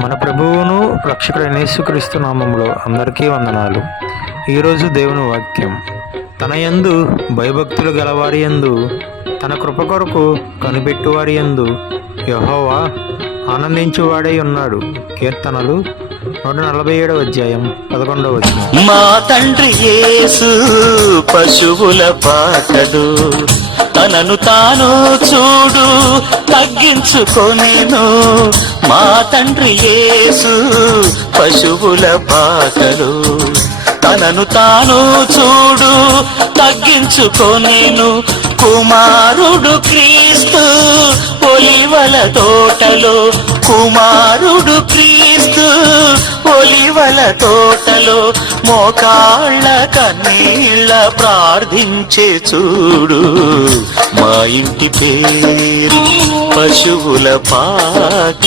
మన ప్రభువును రక్షకుడైన యేసుక్రీస్తు నామములో అందరికీ వందనాలు. ఈరోజు దేవుని వాక్యం, తన యందు భయభక్తులు గలవారి యందు, తన కృప కొరకు కనిపెట్టువారి యందు యెహోవా ఆనందించువాడై ఉన్నాడు. కీర్తనలు 147వ అధ్యాయం 11వ వచనం. మా తండ్రి యేసు పశువుల పాకడు, తనను తాను చూడు తగ్గించుకొనెను. మా తండ్రి యేసు పశువుల పాకడు, తనను తాను చూడు తగ్గించుకొనెను. కుమారుడు క్రీస్తు ఒలివల తోటలో, కుమారుడు క్రీస్తు ఒలివల తోటలో మోకాళ్ళ కన్నీళ్ళ ప్రార్థించే చూడు. మా ఇంటి పేరు పశువుల పాక.